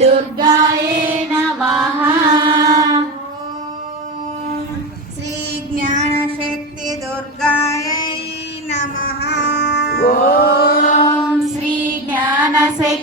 दुर्गायै नमः श्रीज्ञानशक्तिदुर्गायै नमः ॐ श्रीज्ञानशक्तिदुर्गाय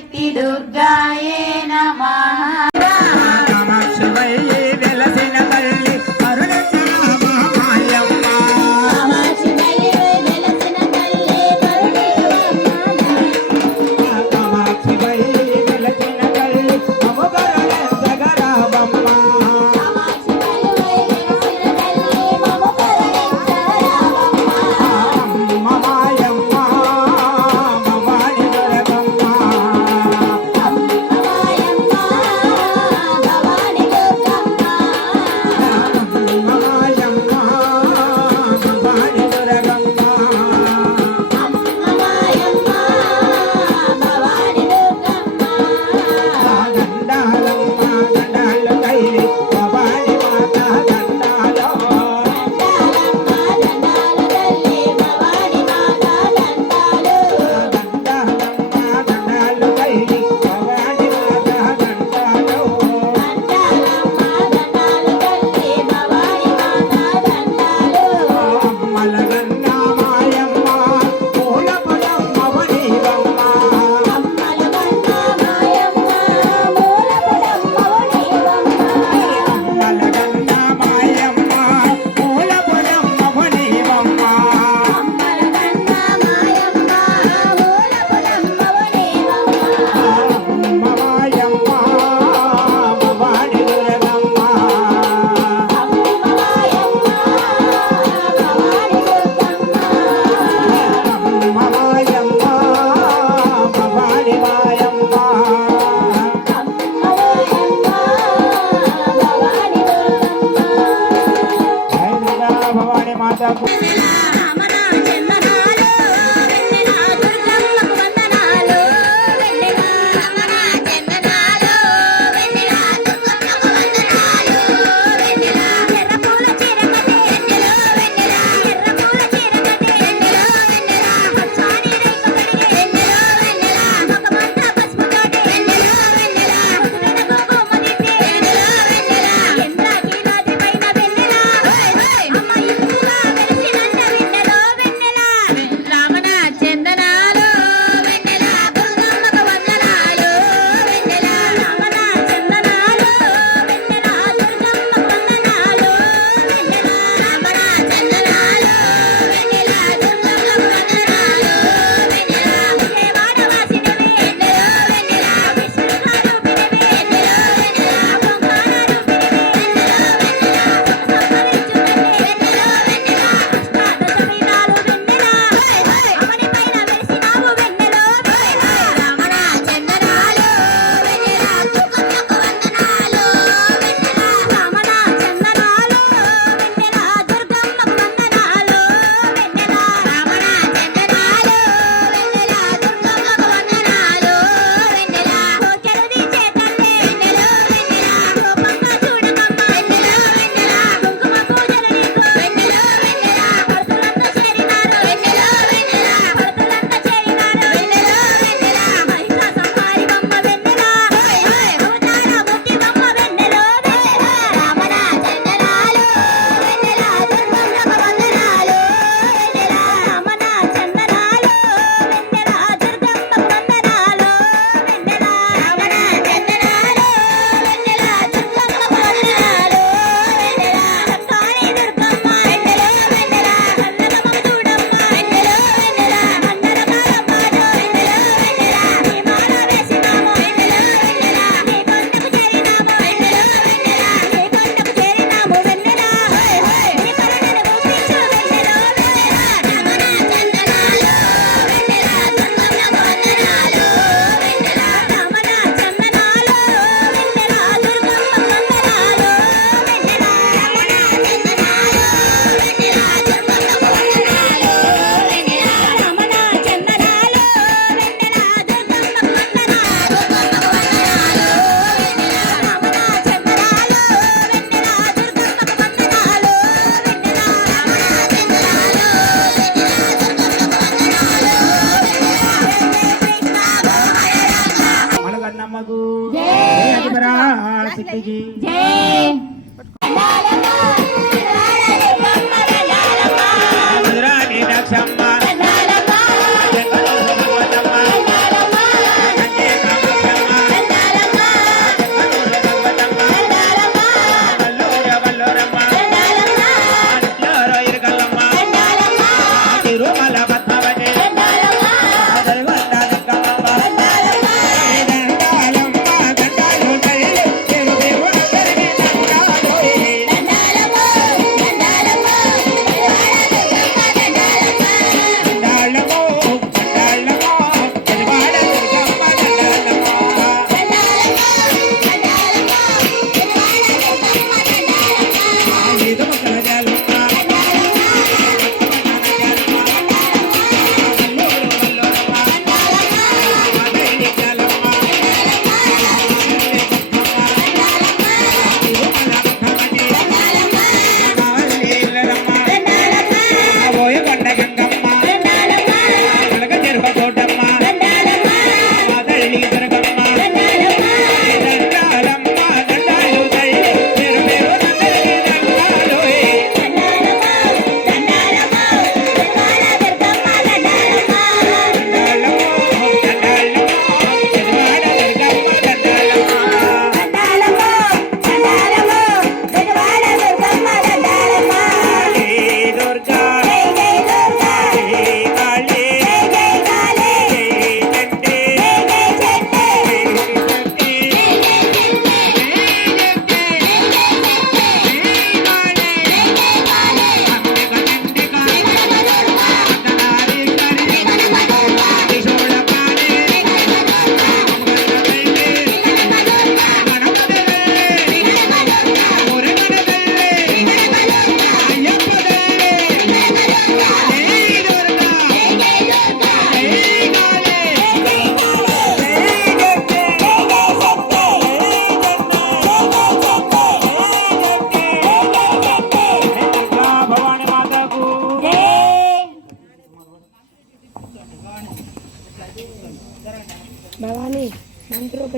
Thank you.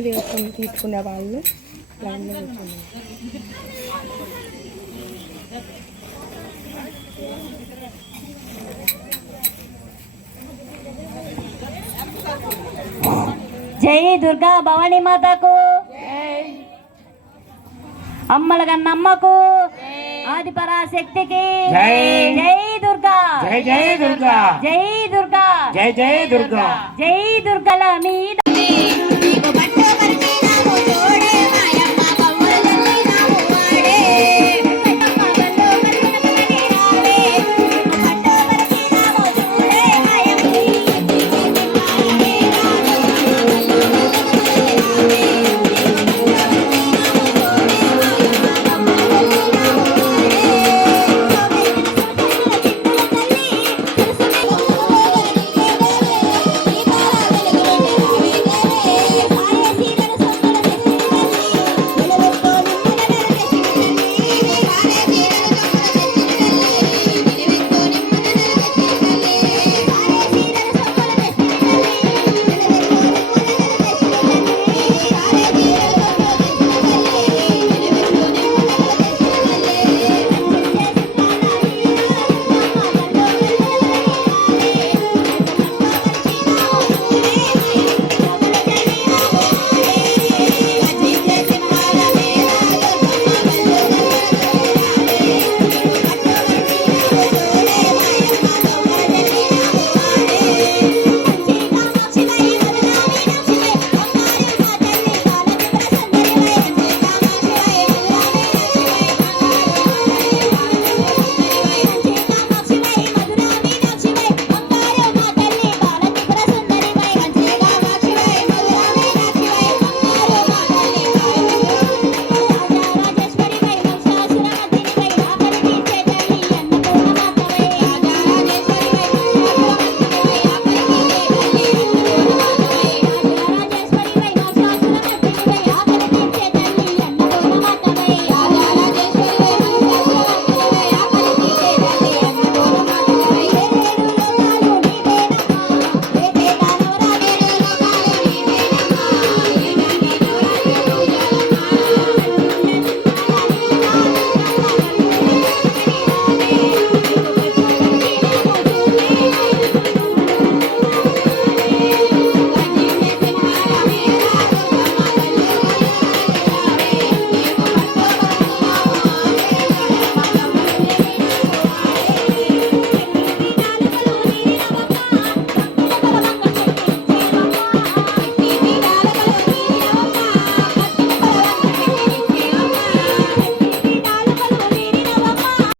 తీసుకుని తీసుకునే వాళ్ళు. లైన్లో కూర్చున్నారు జై దుర్గా భవానీ మాతకు. అమ్మల కన్నమ్మకు ఆది పరాశక్తికి జై. జై దుర్గా. జై జై దుర్గా. జై దుర్గా. జై జై దుర్గా. జై దుర్గల మీద Yeah.